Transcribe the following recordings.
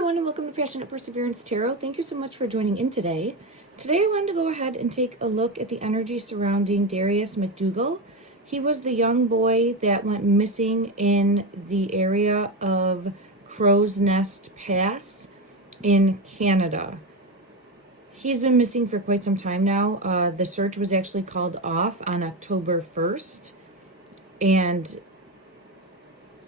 everyone, and welcome to Passionate Perseverance Tarot. Thank you so much for joining in today. Today I wanted to go ahead and take a look at the energy surrounding Darius Macdougall. He was the young boy that went missing in the area of Crow's Nest Pass in Canada. He's been missing for quite some time now. The search was actually called off on October 1st, and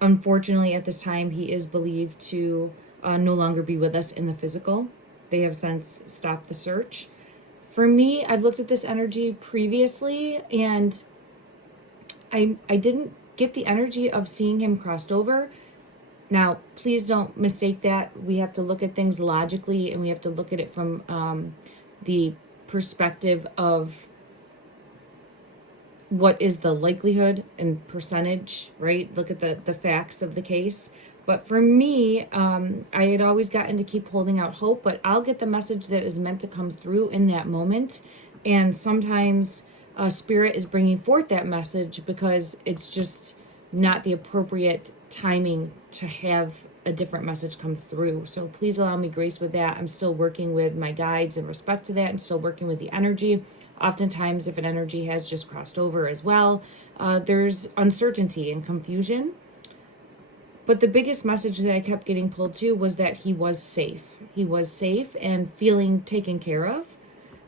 unfortunately at this time he is believed to no longer be with us in the physical. They have since stopped the search. For me, I've looked at this energy previously, and I didn't get the energy of seeing him crossed over. Now, please don't mistake that. We have to look at things logically, and we have to look at it from the perspective of what is the likelihood and percentage, right? Look at the facts of the case. But for me, I had always gotten to keep holding out hope, but I'll get the message that is meant to come through in that moment. And sometimes Spirit is bringing forth that message because it's just not the appropriate timing to have a different message come through. So please allow me grace with that. I'm still working with my guides in respect to that. I'm still working with the energy. Oftentimes, if an energy has just crossed over as well, there's uncertainty and confusion. But the biggest message that I kept getting pulled to was that he was safe. He was safe and feeling taken care of.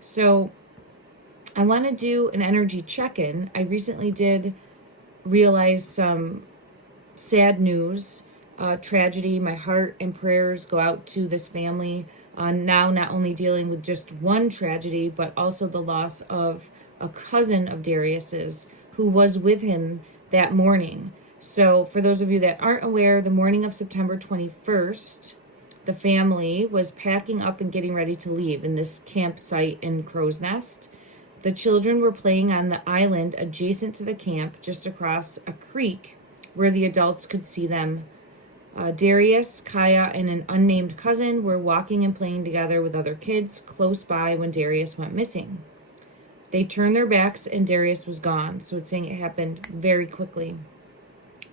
So I want to do an energy check-in. I recently did realize some sad news, tragedy. My heart and prayers go out to this family. Now not only dealing with just one tragedy, but also the loss of a cousin of Darius's who was with him that morning. So for those of you that aren't aware, the morning of September 21st, the family was packing up and getting ready to leave in this campsite in Crow's Nest. The children were playing on the island adjacent to the camp, just across a creek where the adults could see them. Darius, Kaya, and an unnamed cousin were walking and playing together with other kids close by when Darius went missing. They turned their backs and Darius was gone, so it's saying it happened very quickly.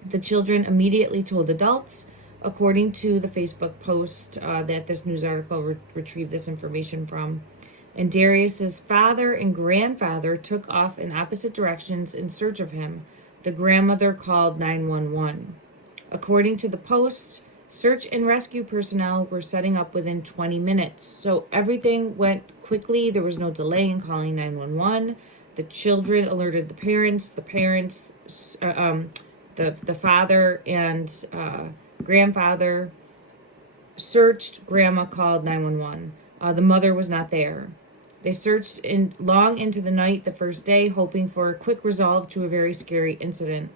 The children immediately told adults, according to the Facebook post that this news article retrieved this information from. And Darius's father and grandfather took off in opposite directions in search of him. The grandmother called 911. According to the post, search and rescue personnel were setting up within 20 minutes. So everything went quickly. There was no delay in calling 911. The children alerted the parents. The father and grandfather searched. Grandma called 911. The mother was not there. They searched long into the night the first day, hoping for a quick resolve to a very scary incident.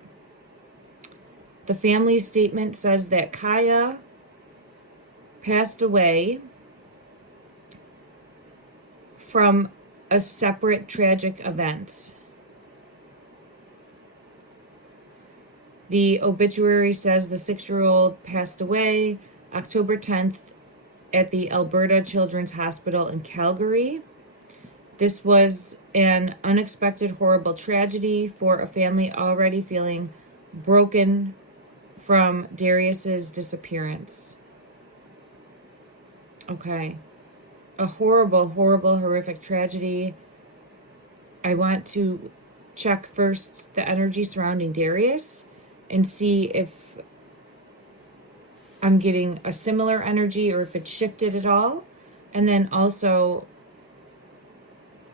The family's statement says that Kaya passed away from a separate tragic event. The obituary says the 6-year-old passed away October 10th at the Alberta Children's Hospital in Calgary. This was an unexpected, horrible tragedy for a family already feeling broken from Darius's disappearance. Okay. A horrible, horrible, horrific tragedy. I want to check first the energy surrounding Darius and see if I'm getting a similar energy or if it's shifted at all. And then also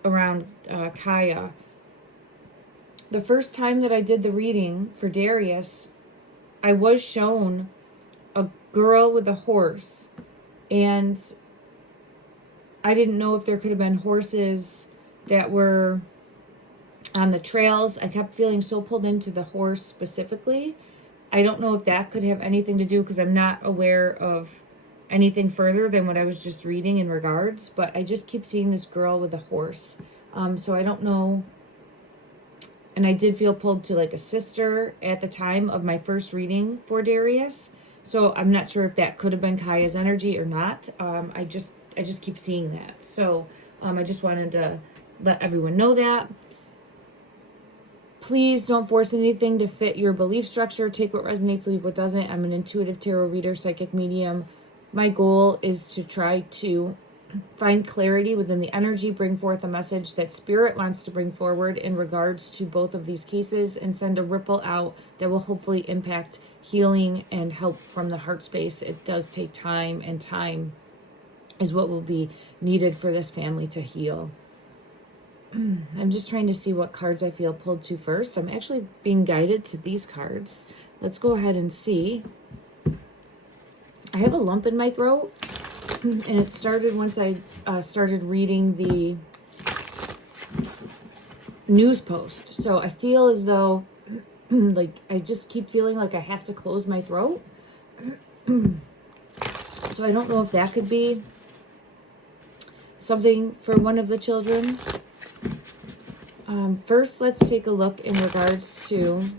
around Kaya. The first time that I did the reading for Darius, I was shown a girl with a horse, and I didn't know if there could have been horses that were on the trails. I kept feeling so pulled into the horse specifically. I don't know if that could have anything to do because I'm not aware of anything further than what I was just reading in regards, but I just keep seeing this girl with a horse. So I don't know. And I did feel pulled to like a sister at the time of my first reading for Darius. So I'm not sure if that could have been Kaya's energy or not. I just keep seeing that. So I just wanted to let everyone know that. Please don't force anything to fit your belief structure. Take what resonates, leave what doesn't. I'm an intuitive tarot reader, psychic medium. My goal is to try to find clarity within the energy, bring forth a message that Spirit wants to bring forward in regards to both of these cases, and send a ripple out that will hopefully impact healing and help from the heart space. It does take time, and time is what will be needed for this family to heal. I'm just trying to see what cards I feel pulled to first. I'm actually being guided to these cards. Let's go ahead and see. I have a lump in my throat, and it started once I started reading the news post. So I feel as though, like, I just keep feeling like I have to close my throat. So I don't know if that could be something for one of the children. First, let's take a look in regards to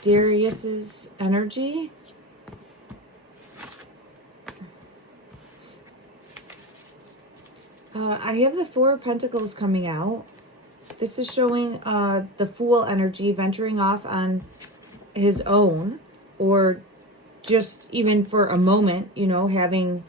Darius's energy. I have the Four of Pentacles coming out. This is showing the Fool energy venturing off on his own, or just even for a moment, you know, having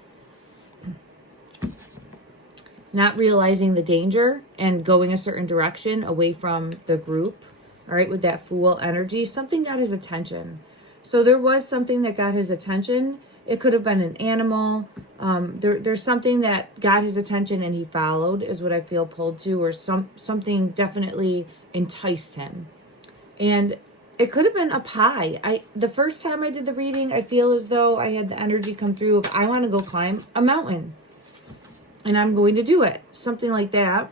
not realizing the danger and going a certain direction away from the group. All right, with that Fool energy, something got his attention. So there was something that got his attention. It could have been an animal. There's something that got his attention and he followed, is what I feel pulled to, or something definitely enticed him. And it could have been a pie. The first time I did the reading, I feel as though I had the energy come through of, I want to go climb a mountain and I'm going to do it. Something like that.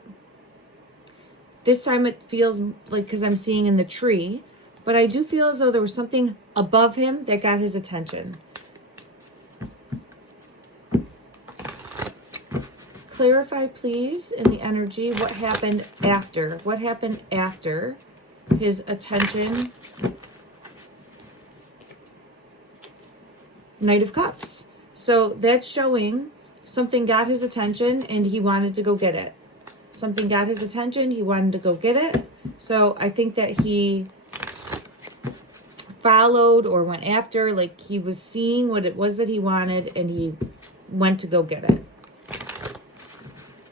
This time it feels like, because I'm seeing in the tree, but I do feel as though there was something above him that got his attention. Clarify, please, in the energy, what happened after. What happened after his attention? Knight of Cups. So that's showing something got his attention and he wanted to go get it. Something got his attention, he wanted to go get it. So I think that he followed or went after, like he was seeing what it was that he wanted and he went to go get it.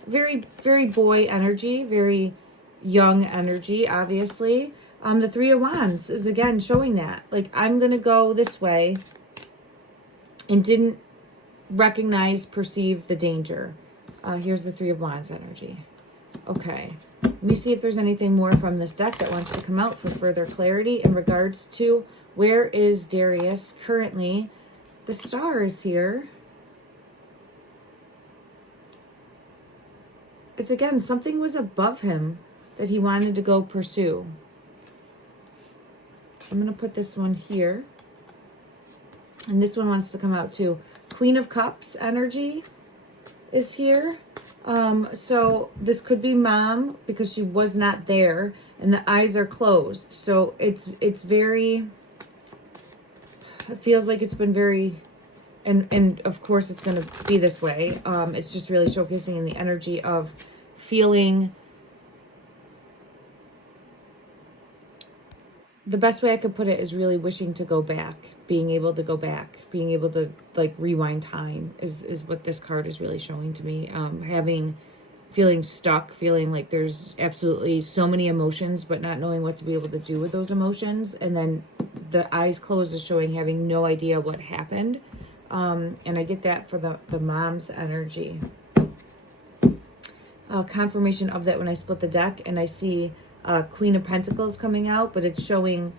Very, very boy energy, very young energy, obviously. The Three of Wands is again showing that. Like, I'm going to go this way, and didn't recognize, perceive the danger. Here's the Three of Wands energy. Okay. Let me see if there's anything more from this deck that wants to come out for further clarity in regards to where is Darius currently. The Star is here. It's again, something was above him that he wanted to go pursue. I'm going to put this one here. And this one wants to come out too. Queen of Cups energy is here. So this could be mom because she was not there and the eyes are closed. So it's very, it feels like it's been very, and of course it's going to be this way. It's just really showcasing in the energy of feeling, the best way I could put it is really wishing to go back, being able to go back, being able to like rewind time is what this card is really showing to me. Feeling stuck, feeling like there's absolutely so many emotions, but not knowing what to be able to do with those emotions. And then the eyes closed is showing having no idea what happened. And I get that for the mom's energy. Confirmation of that when I split the deck and I see Queen of Pentacles coming out, but it's showing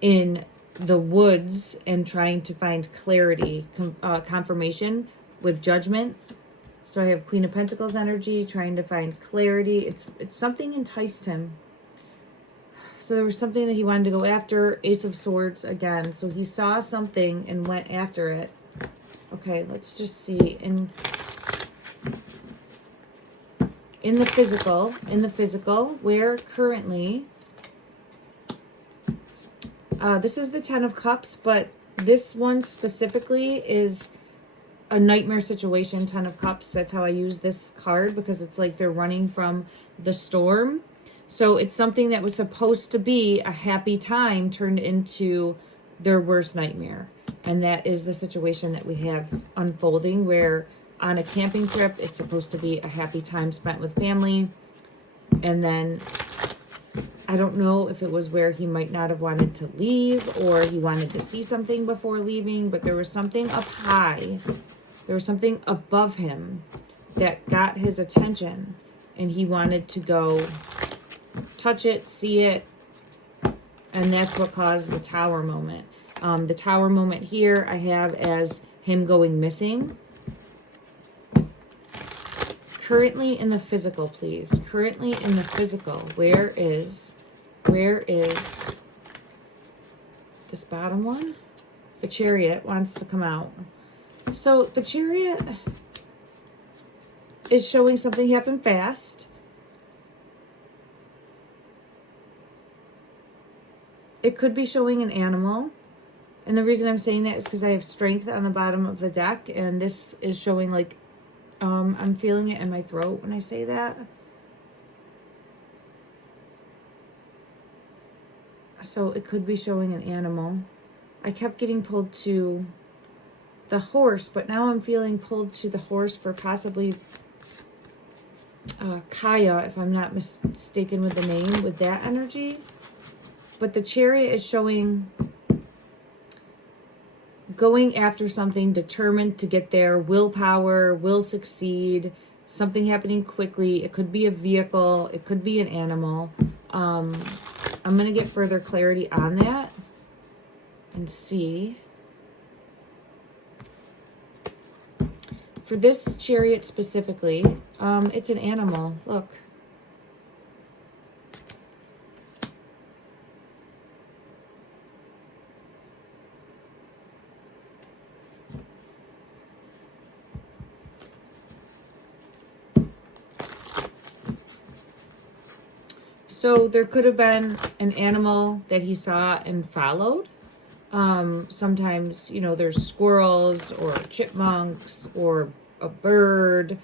in the woods and trying to find clarity, confirmation with Judgment. So I have Queen of Pentacles energy, trying to find clarity. It's something enticed him. So there was something that he wanted to go after. Ace of Swords again. So he saw something and went after it. Okay, let's just see. In the physical, where currently, this is the Ten of Cups, but this one specifically is a nightmare situation, Ten of Cups. That's how I use this card, because it's like they're running from the storm. So it's something that was supposed to be a happy time turned into their worst nightmare. And that is the situation that we have unfolding, where on a camping trip, it's supposed to be a happy time spent with family. And then I don't know if it was where he might not have wanted to leave, or he wanted to see something before leaving, but there was something up high. There was something above him that got his attention, and he wanted to go touch it, see it, and that's what caused the tower moment. The tower moment here I have as him going missing. Currently in the physical, please. Currently in the physical. Where is this bottom one? The Chariot wants to come out. So the Chariot is showing something happened fast. It could be showing an animal. And the reason I'm saying that is because I have strength on the bottom of the deck. And this is showing like, I'm feeling it in my throat when I say that. So it could be showing an animal. I kept getting pulled to the horse, but now I'm feeling pulled to the horse for possibly Kaya, if I'm not mistaken with the name, with that energy. But the Chariot is showing going after something, determined to get there, willpower, will succeed, something happening quickly. It could be a vehicle. It could be an animal. I'm going to get further clarity on that and see. For this Chariot specifically, it's an animal. Look. So there could have been an animal that he saw and followed. Sometimes, you know, there's squirrels or chipmunks or a bird,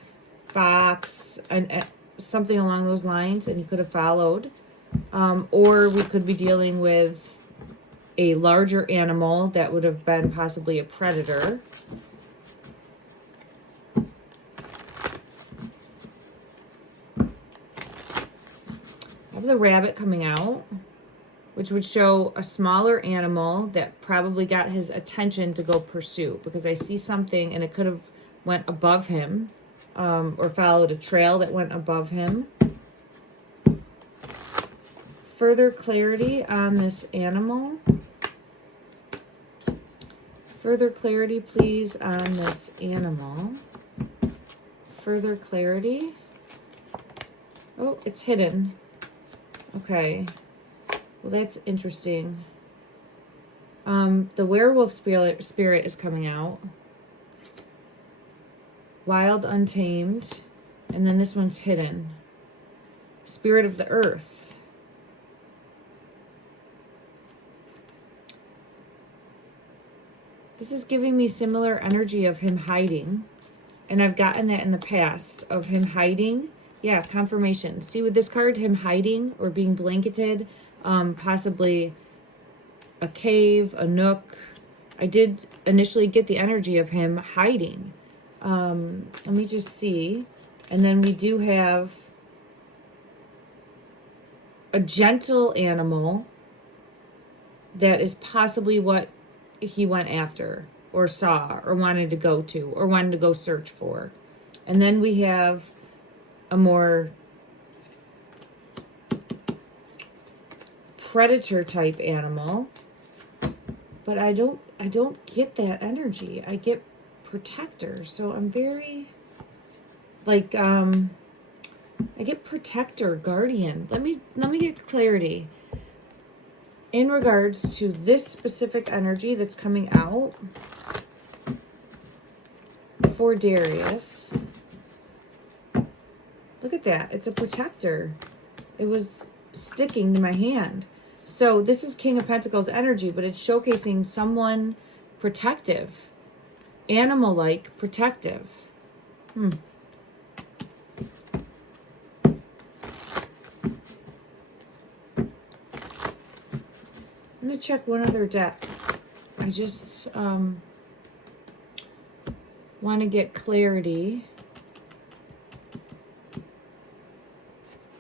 fox, and something along those lines, and he could have followed. Or we could be dealing with a larger animal that would have been possibly a predator. I have the rabbit coming out, which would show a smaller animal that probably got his attention to go pursue, because I see something and it could have went above him, or followed a trail that went above him. Further clarity on this animal. Further clarity, please, on this animal. Further clarity. Oh, it's hidden. Okay. Well, that's interesting. The werewolf spirit is coming out. Wild, untamed. And then this one's hidden. Spirit of the earth. This is giving me similar energy of him hiding. And I've gotten that in the past, of him hiding. Yeah, confirmation. See with this card, him hiding or being blanketed. Possibly a cave, a nook. I did initially get the energy of him hiding. Let me just see. And then we do have a gentle animal that is possibly what he went after or saw or wanted to go to or wanted to go search for. And then we have a more predator type animal, but I don't get that energy. I get protector. So I'm very like I get protector, guardian. Let me get clarity in regards to this specific energy that's coming out for Darius. Look at that. It's a protector. It was sticking to my hand. So this is King of Pentacles energy, but it's showcasing someone protective. Animal-like protective. I'm going to check one other deck. I just want to get clarity.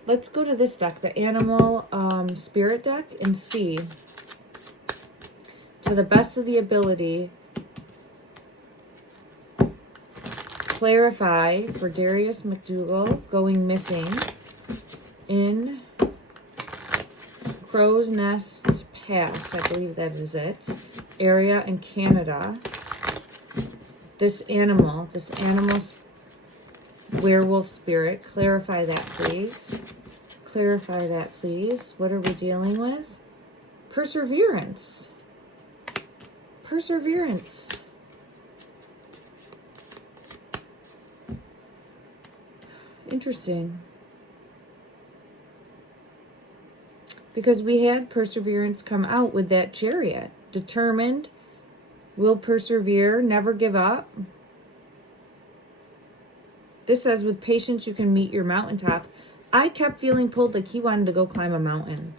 Let's go to this deck, the Animal Spirit deck, and see, to the best of the ability, clarify for Darius Macdougall going missing in Crow's Nest Pass, I believe that is it, area in Canada. This animal werewolf spirit, clarify that, please. Clarify that, please. What are we dealing with? Perseverance. Perseverance. Interesting. Because we had perseverance come out with that Chariot. Determined, will persevere, never give up. This says, with patience you can meet your mountaintop. I kept feeling pulled like he wanted to go climb a mountain.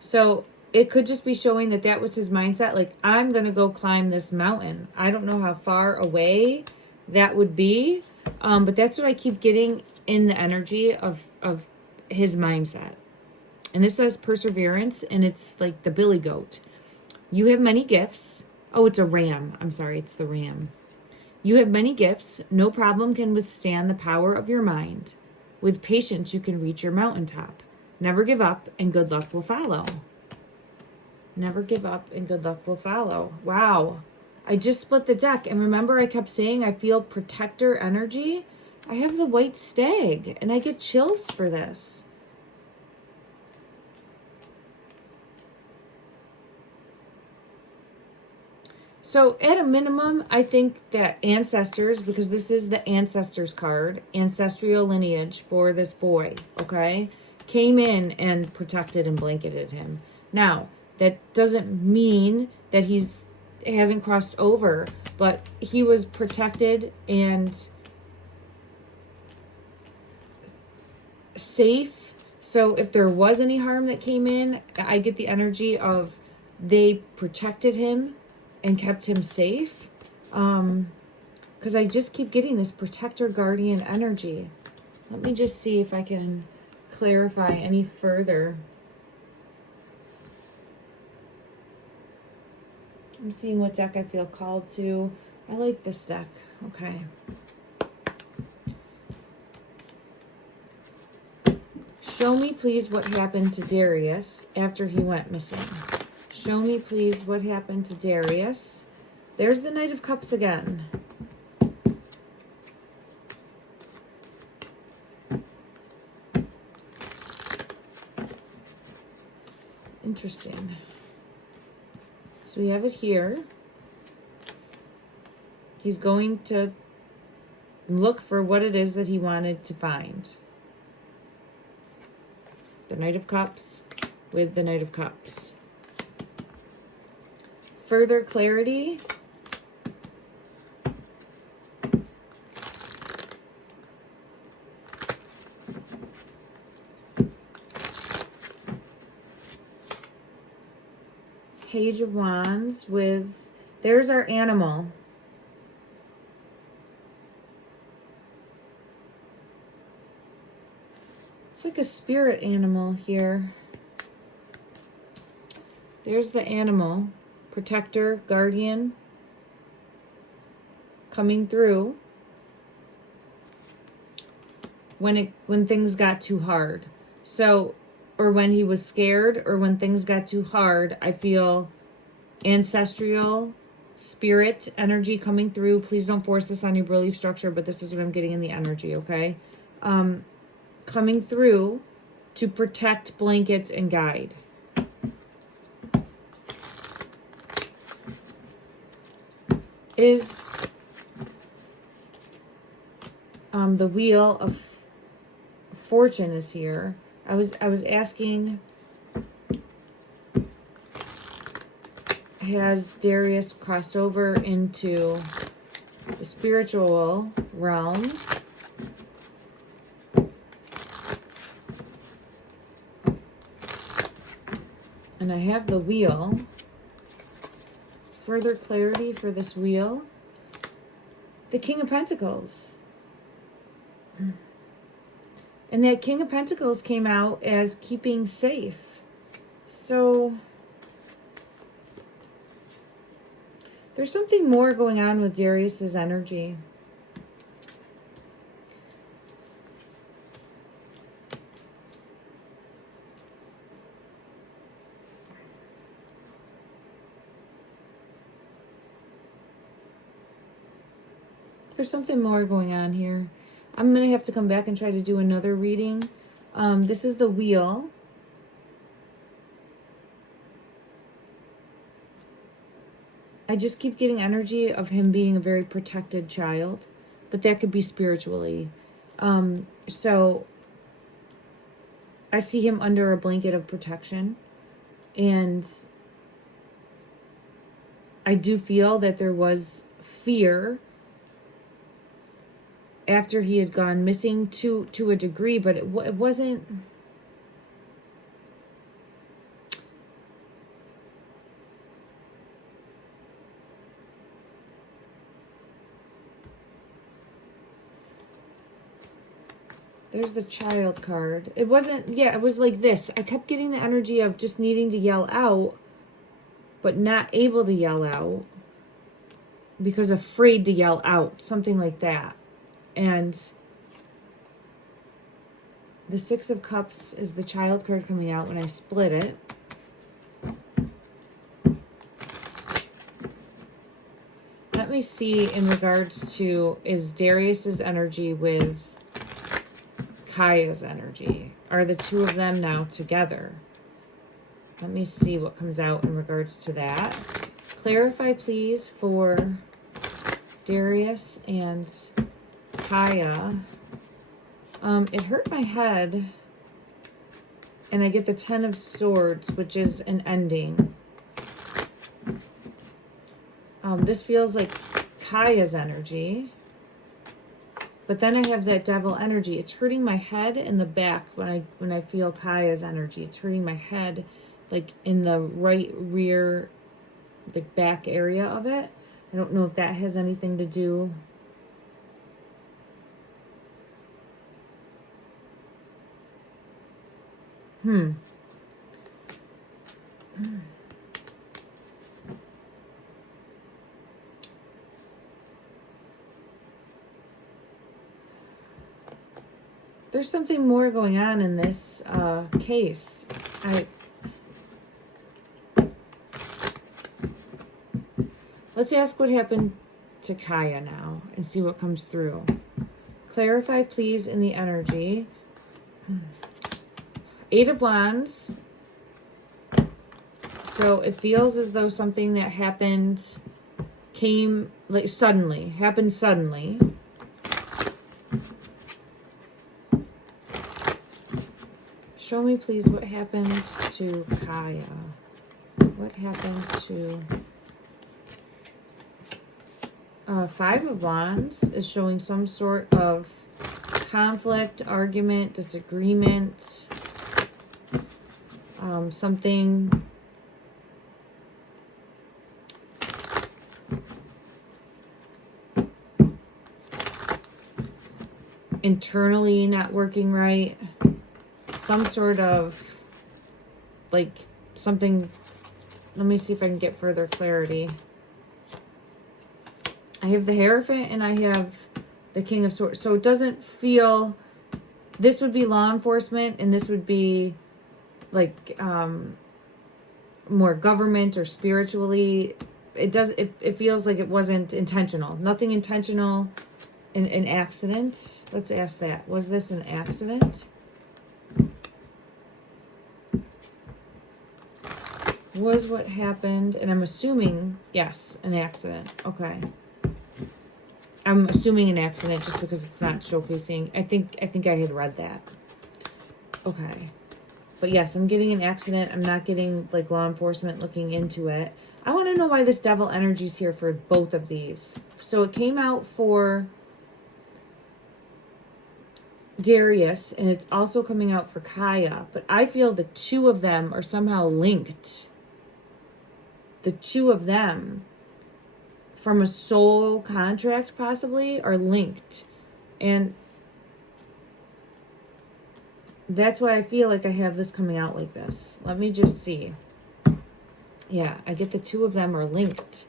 So it could just be showing that that was his mindset. Like, I'm going to go climb this mountain. I don't know how far away that would be. But that's what I keep getting in the energy of his mindset. And this says perseverance, and it's like the billy goat. You have many gifts. Oh, it's a ram. I'm sorry, it's the ram. You have many gifts. No problem can withstand the power of your mind. With patience, you can reach your mountaintop. Never give up, and good luck will follow. Never give up, and good luck will follow. Wow. I just split the deck. And remember, I kept saying I feel protector energy. I have the white stag, and I get chills for this. So at a minimum, I think that ancestors, because this is the ancestors card, ancestral lineage for this boy, okay, came in and protected and blanketed him. Now, that doesn't mean that hasn't crossed over, but he was protected and safe. So if there was any harm that came in, I get the energy of they protected him and kept him safe, because I just keep getting this protector guardian energy. Let me just see if I can clarify any further. I'm seeing what deck I feel called to. I like this deck. Okay. Show me, please, what happened to Darius after he went missing. Show me, please, what happened to Darius. There's the Knight of Cups again. Interesting. So we have it here. He's going to look for what it is that he wanted to find. The Knight of Cups with the Knight of Cups. Further clarity. Page of Wands with, there's our animal. It's like a spirit animal here. There's the animal. Protector, guardian, coming through when things got too hard. So, or when he was scared, or when things got too hard, I feel ancestral spirit energy coming through. Please don't force this on your belief structure, but this is what I'm getting in the energy, okay? Coming through to protect, blanket, and guide. Is the Wheel of Fortune is here. I was asking, has Darius crossed over into the spiritual realm? And I have the Wheel. further clarity for this wheel. The King of Pentacles. And that King of Pentacles came out as keeping safe. So there's something more going on with Darius's energy. There's something more going on here. I'm going to have to come back and try to do another reading. This is the wheel. I just keep getting energy of him being a very protected child, but that could be spiritually. So I see him under a blanket of protection, and I do feel that there was fear after he had gone missing to a degree, but it wasn't. There's the child card. It wasn't, yeah, it was like this. I kept getting the energy of just needing to yell out, but not able to yell out because afraid to yell out, something like that. And the Six of Cups is the child card coming out when I split it. Let me see in regards to, is Darius's energy with Kaya's energy? Are the two of them now together? Let me see what comes out in regards to that. Clarify, please, for Darius and Kaya. It hurt my head, and I get the Ten of Swords, which is an ending. This feels like Kaya's energy, but then I have that Devil energy. It's hurting my head in the back when I feel Kaya's energy. It's hurting my head, like in the right rear, the back area of it. I don't know if that has anything to do. There's something more going on in this case. Let's ask what happened to Kaya now and see what comes through. Clarify, please, in the energy. Eight of Wands. So it feels as though something that happened happened suddenly. Show me, please, what happened to Kaya. What happened to... Five of Wands is showing some sort of conflict, argument, disagreement. Something... internally not working right. Some sort of, like, something. Let me see if I can get further clarity. I have the Hierophant and I have the King of Swords. So it doesn't feel, this would be law enforcement and this would be like more government or spiritually. It feels like it wasn't intentional. Nothing intentional. An accident. Let's ask that. Was this an accident? Was what happened, and I'm assuming, yes, an accident. Okay. I'm assuming an accident just because it's not showcasing. I think I had read that. Okay. But yes, I'm getting an accident. I'm not getting like law enforcement looking into it. I want to know why this Devil energy is here for both of these. So it came out for Darius, and it's also coming out for Kaya, but I feel the two of them are somehow linked. The two of them from a soul contract possibly are linked. And that's why I feel like I have this coming out like this. Let me just see. Yeah, I get the two of them are linked.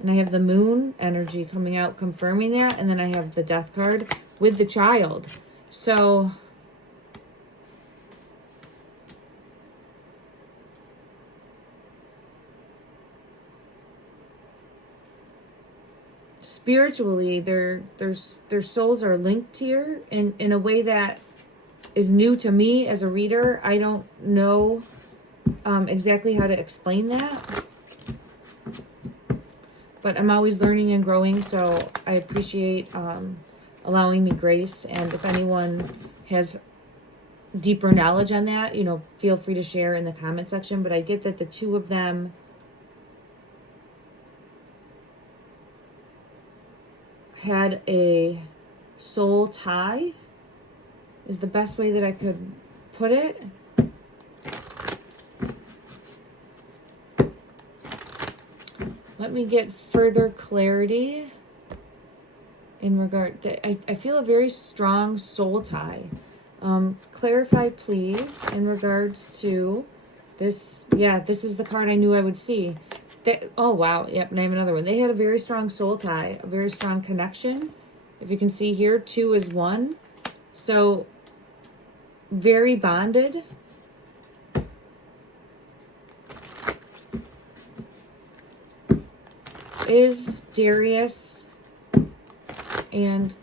And I have the moon energy coming out confirming that. And then I have the death card with the child. So spiritually, their souls are linked here in a way that is new to me as a reader. I don't know exactly how to explain that, but I'm always learning and growing, so I appreciate allowing me grace. And if anyone has deeper knowledge on that, you know, feel free to share in the comment section. But I get that the two of them had a soul tie, is the best way that I could put it. Let me get further clarity in regard to, I feel a very strong soul tie. Clarify, please, in regards to this. Yeah, this is the card I knew I would see. Oh, wow. Yep, and I have another one. They had a very strong soul tie, a very strong connection. If you can see here, 2 is 1. So, very bonded. Is Darius and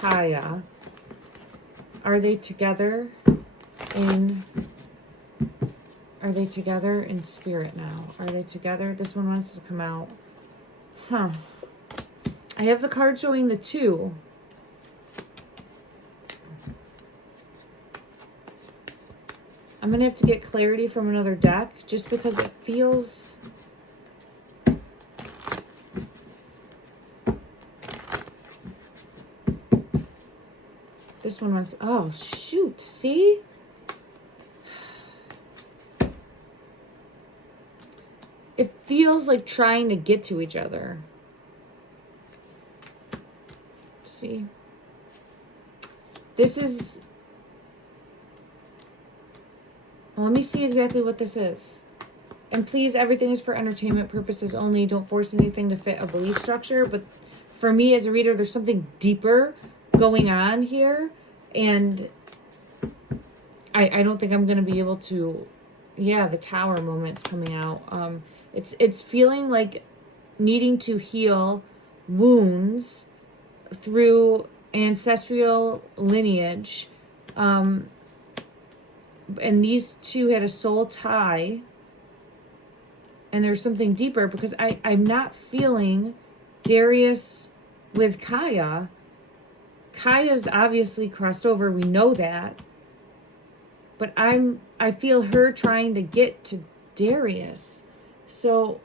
Kaya, are they together in... Are they together in spirit now? Are they together? This one wants to come out. Huh. I have the card showing the 2. I'm going to have to get clarity from another deck just because it feels... This one wants... Oh, shoot. See? It feels like trying to get to each other. See? This is... Well, let me see exactly what this is. And please, everything is for entertainment purposes only. Don't force anything to fit a belief structure. But for me as a reader, there's something deeper going on here. And I don't think I'm going to be able to... Yeah, the tower moment's coming out. It's feeling like needing to heal wounds through ancestral lineage. And these two had a soul tie. And there's something deeper because I'm not feeling Darius with Kaya. Kaya's obviously crossed over. We know that. But I feel her trying to get to Darius. So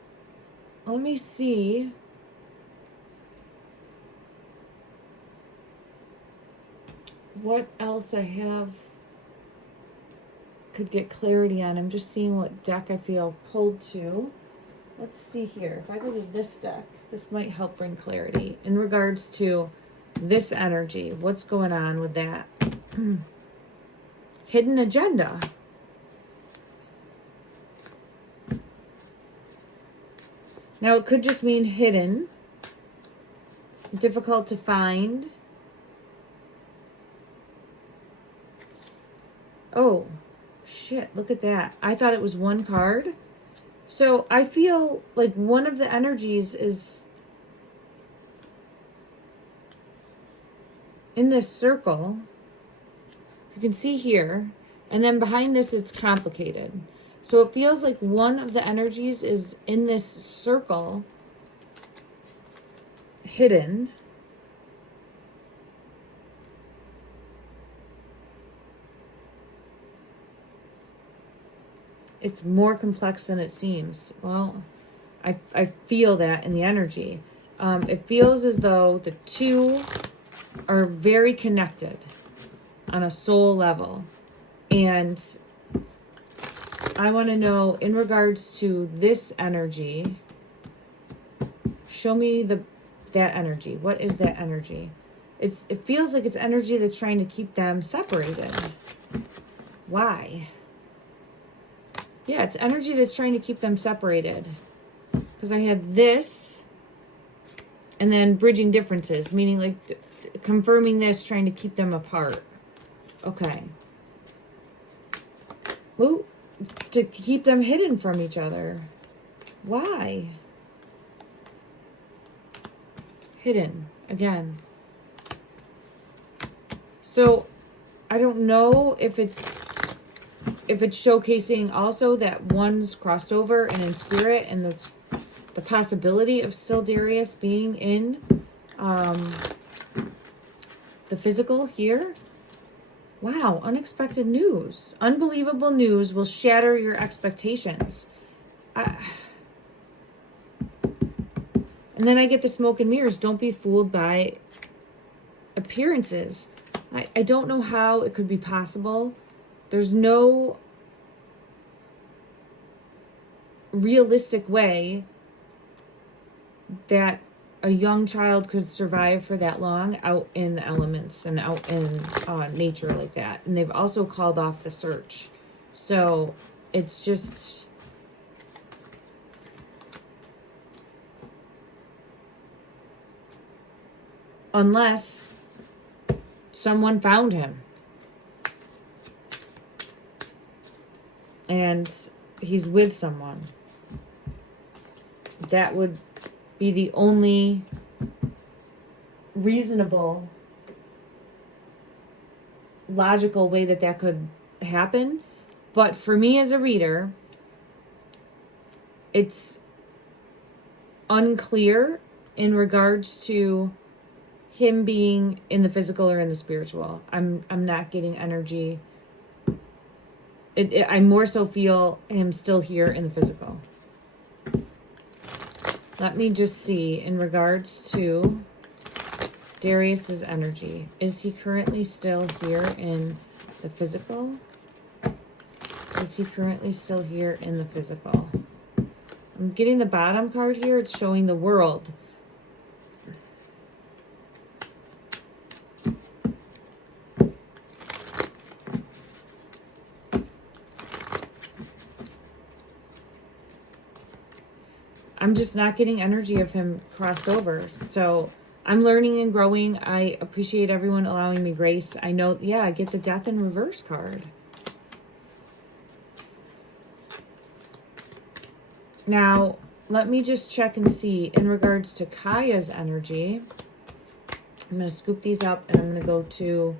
let me see. What else I have could get clarity on. I'm just seeing what deck I feel pulled to. Let's see here. If I go to this deck, this might help bring clarity in regards to this energy. What's going on with that? Hidden agenda. Now, it could just mean hidden, difficult to find. Oh, shit, look at that. I thought it was one card. So I feel like one of the energies is in this circle. You can see here, and then behind this it's complicated. So it feels like one of the energies is in this circle, hidden. It's more complex than it seems. Well, I feel that in the energy. It feels as though the two are very connected on a soul level. And I want to know, in regards to this energy, show me that energy. What is that energy? It feels like it's energy that's trying to keep them separated. Why? Yeah, it's energy that's trying to keep them separated. Because I had this, and then bridging differences, meaning like confirming this, trying to keep them apart. Okay. Ooh, to keep them hidden from each other. Why? Hidden, again. So, I don't know if it's showcasing also that one's crossed over and in spirit, and that's the possibility of still Darius being in the physical here. Wow, unexpected news. Unbelievable news will shatter your expectations. And then I get the smoke and mirrors. Don't be fooled by appearances. I don't know how it could be possible. There's no realistic way that a young child could survive for that long out in the elements and out in nature like that. And they've also called off the search. So it's just... unless someone found him. And he's with someone. That would be the only reasonable, logical way that could happen. But for me as a reader, it's unclear in regards to him being in the physical or in the spiritual. I'm not getting energy. I more so feel him still here in the physical. Let me just see in regards to Darius's energy. Is he currently still here in the physical? Is he currently still here in the physical? I'm getting the bottom card here. It's showing the world. I'm just not getting energy of him crossed over. So I'm learning and growing. I appreciate everyone allowing me grace. I know, yeah, I get the death in reverse card. Now, let me just check and see in regards to Kaya's energy. I'm going to scoop these up and I'm going to go to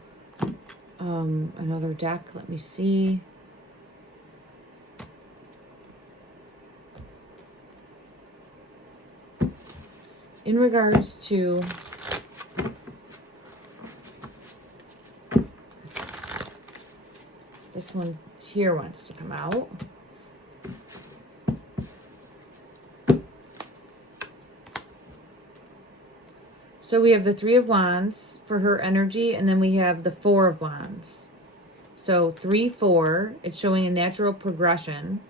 another deck. Let me see. In regards to this one here wants to come out. So we have the Three of Wands for her energy, and then we have the Four of Wands. So 3, 4, it's showing a natural progression.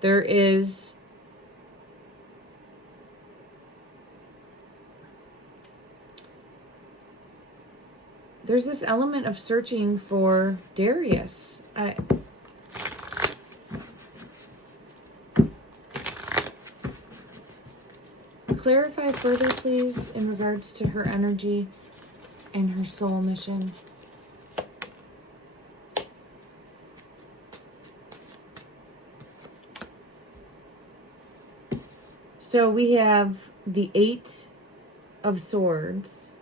There's this element of searching for Darius. Clarify further, please, in regards to her energy and her soul mission. So we have the 8 of Swords.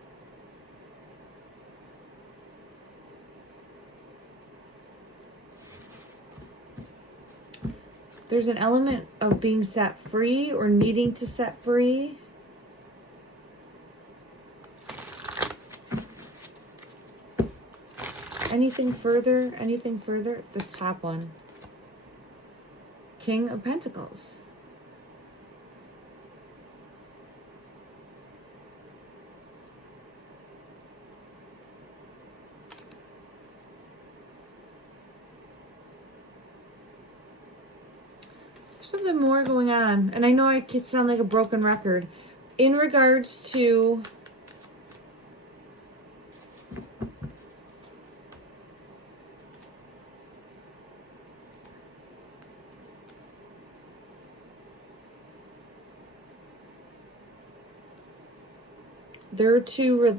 There's an element of being set free or needing to set free. Anything further? Anything further? This top one. King of Pentacles. Something more going on, and I know I could sound like a broken record, in regards to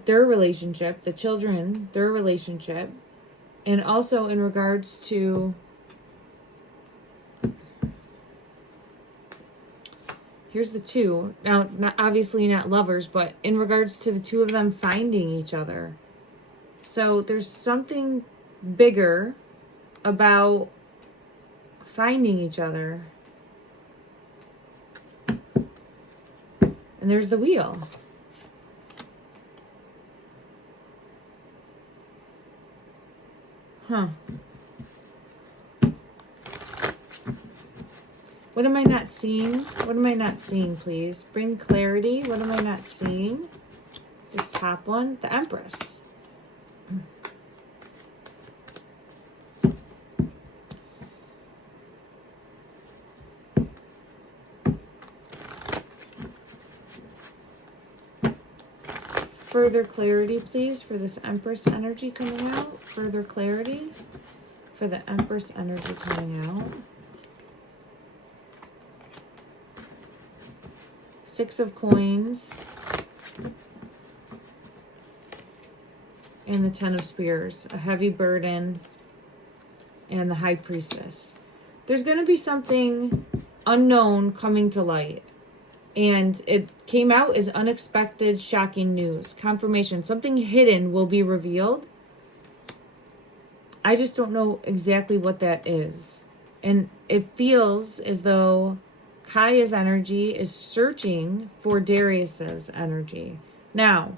their relationship, the children, their relationship, and also in regards to here's the two. Now, obviously not lovers, but in regards to the two of them finding each other. So there's something bigger about finding each other. And there's the wheel. Huh. What am I not seeing? What am I not seeing, please? Bring clarity. What am I not seeing? This top one, the Empress. Further clarity, please, for this Empress energy coming out. Further clarity for the Empress energy coming out. Six of Coins. And the Ten of Spears. A heavy burden. And the High Priestess. There's going to be something unknown coming to light. And it came out as unexpected, shocking news. Confirmation. Something hidden will be revealed. I just don't know exactly what that is. And it feels as though Kaya's energy is searching for Darius's energy. Now,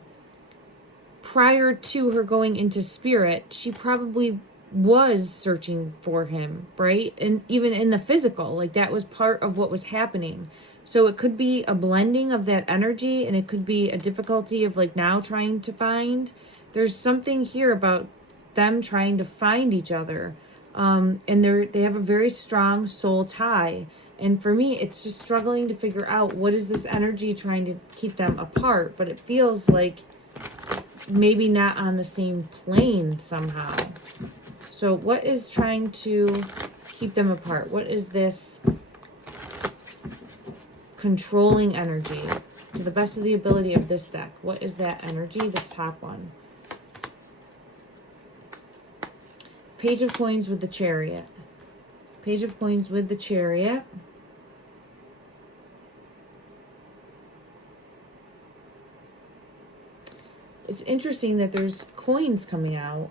prior to her going into spirit, she probably was searching for him, right? And even in the physical, like that was part of what was happening. So it could be a blending of that energy, and it could be a difficulty of like now trying to find. There's something here about them trying to find each other. And they have a very strong soul tie. And for me, it's just struggling to figure out what is this energy trying to keep them apart. But it feels like maybe not on the same plane somehow. So what is trying to keep them apart? What is this controlling energy to the best of the ability of this deck? What is that energy? This top one. Page of Coins with the Chariot. Page of Coins with the Chariot. It's interesting that there's coins coming out.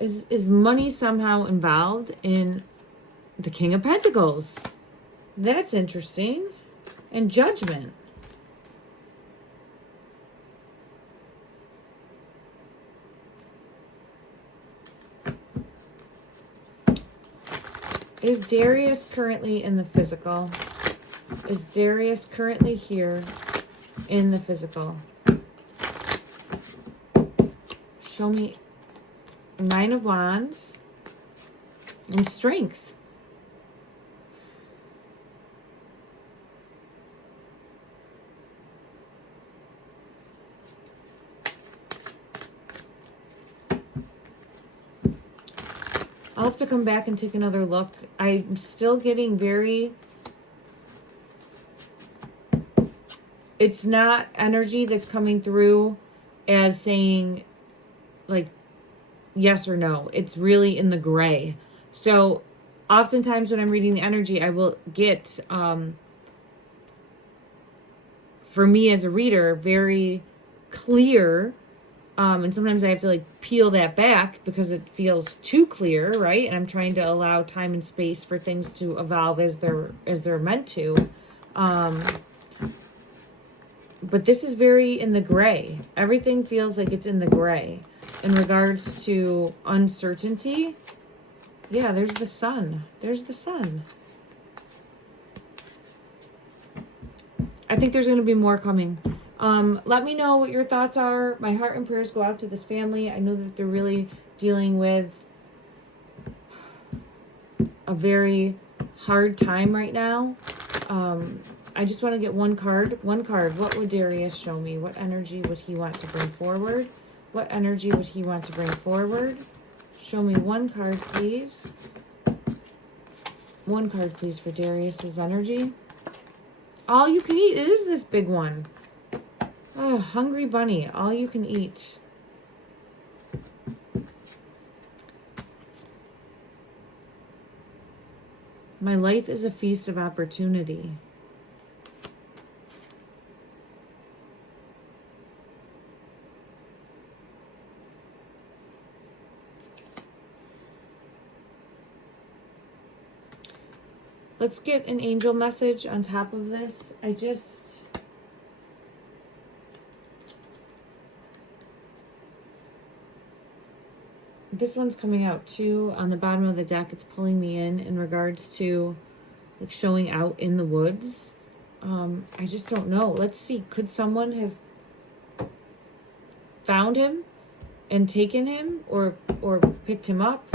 Is money somehow involved in the King of Pentacles? That's interesting. And Judgment. Is Darius currently in the physical? Is Darius currently here in the physical? Show me Nine of Wands and Strength. I'll have to come back and take another look. I'm still getting very... It's not energy that's coming through as saying, like, yes or no. It's really in the gray. So oftentimes when I'm reading the energy, I will get, for me as a reader, very clear. And sometimes I have to like peel that back because it feels too clear, right? And I'm trying to allow time and space for things to evolve as they're meant to. But this is very in the gray. Everything feels like it's in the gray. In regards to uncertainty, yeah, there's the sun. There's the sun. I think there's going to be more coming. Let me know what your thoughts are. My heart and prayers go out to this family. I know that they're really dealing with a very hard time right now. I just want to get one card. One card. What would Darius show me? What energy would he want to bring forward? What energy would he want to bring forward? Show me one card, please. One card, please, for Darius's energy. All you can eat. It is this big one. Oh, hungry bunny. All you can eat. My life is a feast of opportunity. Let's get an angel message on top of this. This one's coming out too. On the bottom of the deck, it's pulling me in regards to like showing out in the woods. I just don't know. Let's see. Could someone have found him and taken him or picked him up?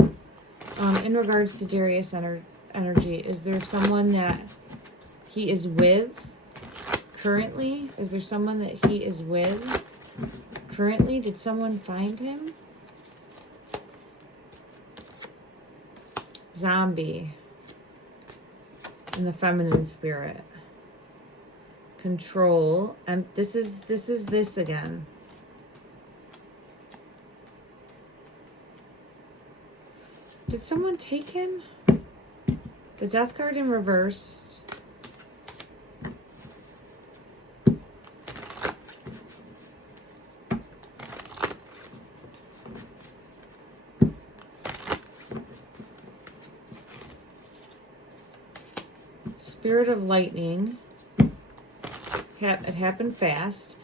In regards to Darius energy, is there someone that he is with currently? Is there someone that he is with currently? Did someone find him? Zombie in the feminine spirit. Control. And this is this again. Did someone take him? The death card in reverse. Spirit of lightning. It happened fast.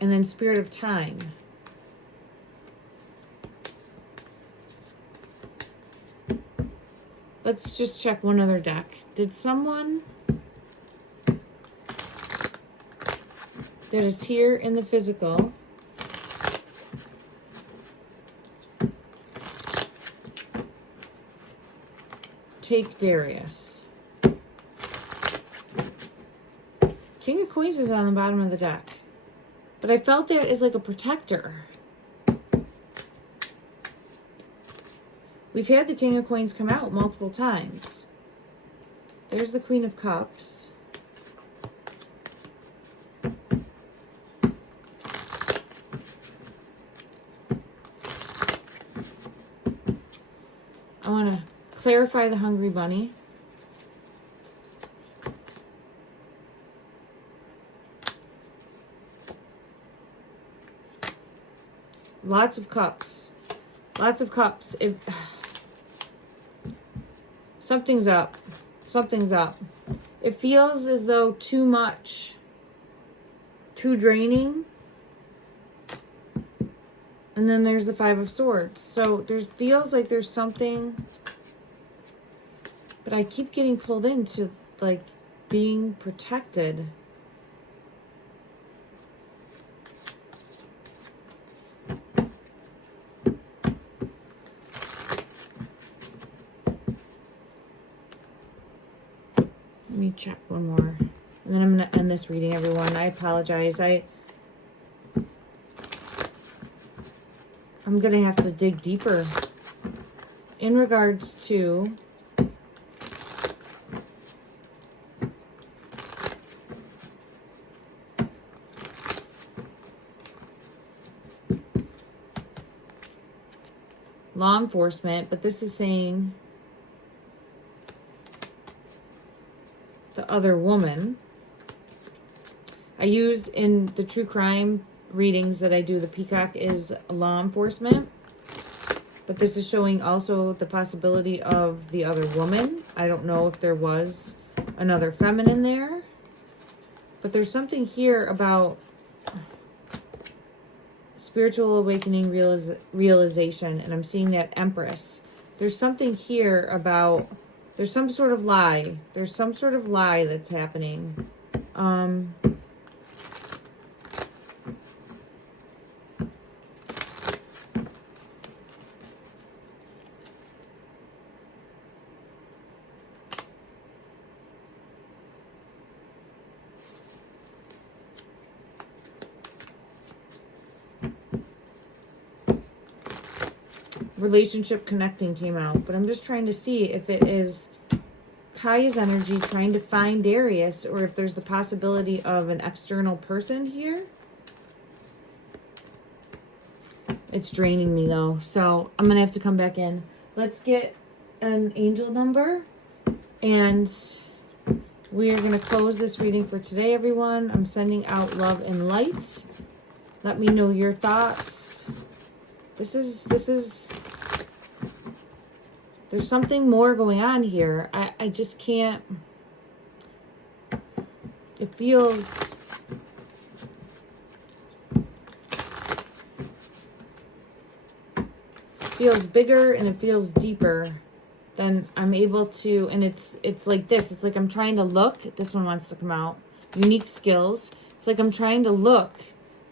And then spirit of time. Let's just check one other deck. Did someone that is here in the physical take Darius? King of Coins is on the bottom of the deck. But I felt that as like a protector. We've had the King of Coins come out multiple times. There's the Queen of Cups. I want to clarify the Hungry Bunny. Lots of cups. Lots of cups. Something's up. Something's up. It feels as though too much. Too draining. And then there's the Five of Swords. So there feels like there's something. But I keep getting pulled into like being protected. Let me check one more. And then I'm going to end this reading, everyone. I apologize. I'm going to have to dig deeper in regards to law enforcement, but this is saying the other woman. I use in the true crime readings that I do, the peacock is law enforcement, but this is showing also the possibility of the other woman. I don't know if there was another feminine there, but there's something here about spiritual awakening, realization, and I'm seeing that Empress. There's something here about there's some sort of lie. There's some sort of lie that's happening. relationship connecting came out, but I'm just trying to see if it is Kaya's energy trying to find Darius, or if there's the possibility of an external person here. It's draining me though, so I'm gonna have to come back in. Let's get an angel number, and we are gonna close this reading for today, everyone. I'm sending out love and light. Let me know your thoughts. This is there's something more going on here. I just can't, it feels bigger and it feels deeper than I'm able to, and it's like this. It's like I'm trying to look. This one wants to come out. Unique skills. It's like I'm trying to look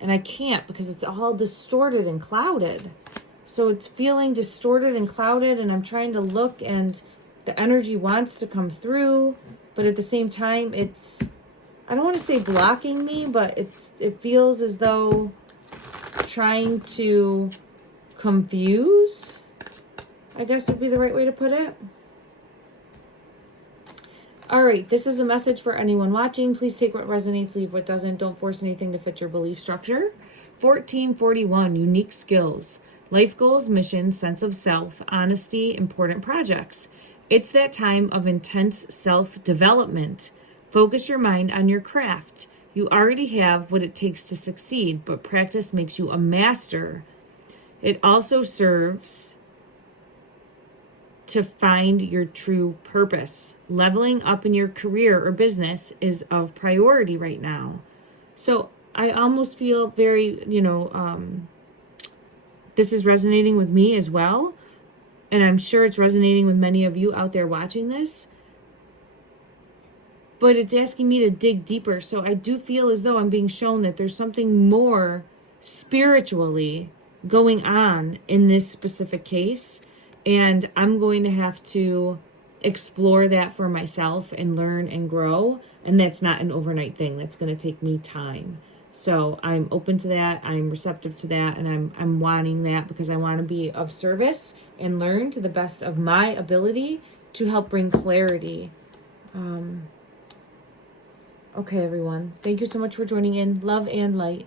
and I can't because it's all distorted and clouded. So it's feeling distorted and clouded, and I'm trying to look, and the energy wants to come through, but at the same time, it's, I don't want to say blocking me, but it feels as though trying to confuse, I guess would be the right way to put it. All right, this is a message for anyone watching. Please take what resonates, leave what doesn't. Don't force anything to fit your belief structure. 1441, unique skills. Life goals, mission, sense of self, honesty, important projects. It's that time of intense self-development. Focus your mind on your craft. You already have what it takes to succeed, but practice makes you a master. It also serves to find your true purpose. Leveling up in your career or business is of priority right now. So I almost feel very, this is resonating with me as well. And I'm sure it's resonating with many of you out there watching this. But it's asking me to dig deeper. So I do feel as though I'm being shown that there's something more spiritually going on in this specific case. And I'm going to have to explore that for myself and learn and grow. And that's not an overnight thing. That's going to take me time. So I'm open to that. I'm receptive to that. And I'm wanting that because I want to be of service and learn to the best of my ability to help bring clarity. Okay, everyone. Thank you so much for joining in. Love and light.